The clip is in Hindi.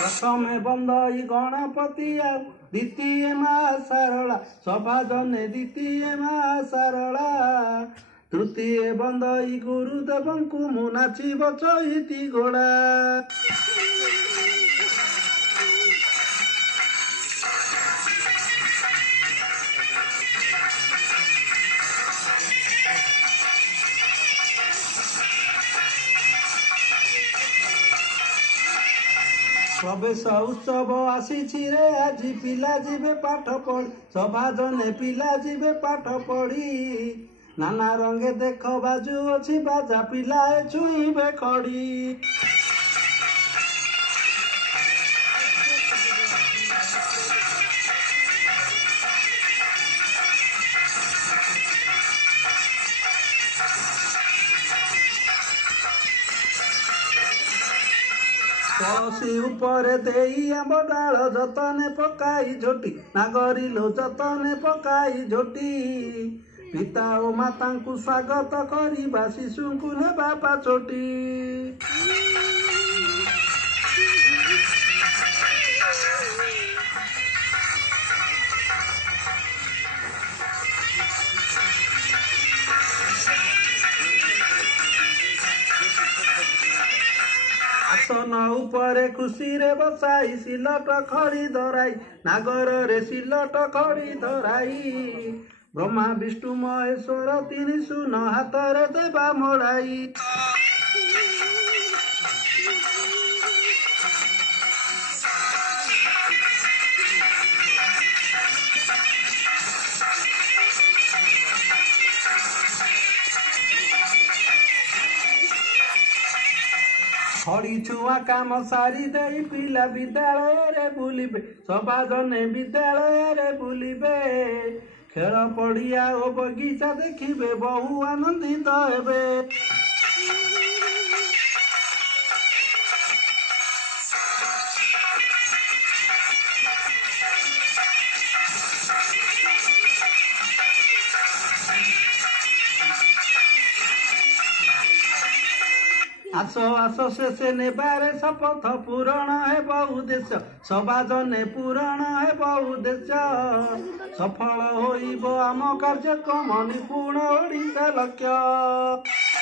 प्रथमे बंदई गणपति द्वितीय माँ सारला सभा जने द्वितीय माँ सारला तृतीय बंदई गुरुदेव को मुनाची बचईती घोड़ा प्रवेश उत्सव आसी रे आज पिला जीवे पाठ पढ़ सभा जने पिला जीवे पाठ पढ़ी नाना रंगे देख बाजू अच्छी बाजा पिलाए छुईबे खड़ी कलसी उपरे देई आंब डाल जतने पकाई झोटी नागरी लो जतने पकाई झोटी पिता ओ माता को स्वागत करिबा शिशु को नेबा पाछोटी आसन उपरे खुशी रे बसाई सिलट खड़ी धराई नागर रे सिलट खड़ी धराई ब्रह्मा विष्णु महेश्वर तीन सुन हाथ रे देवा मोड़ाई खड़ी छुआ काम सारी दे पिला विद्यालय रे बुलिबे सभा जने विद्यालय रे बुलिबे खेल पड़िया ओ बगीचा देखिबे बहु आनंदित हेबे आसो आसो शेषे नेबारे शपथ पूरण हेब उद्देश्य सभा जने पूरण हेब उद्देश्य सफल होइब आम कार्यक्रम निपुण ओडिशा लक्ष्य।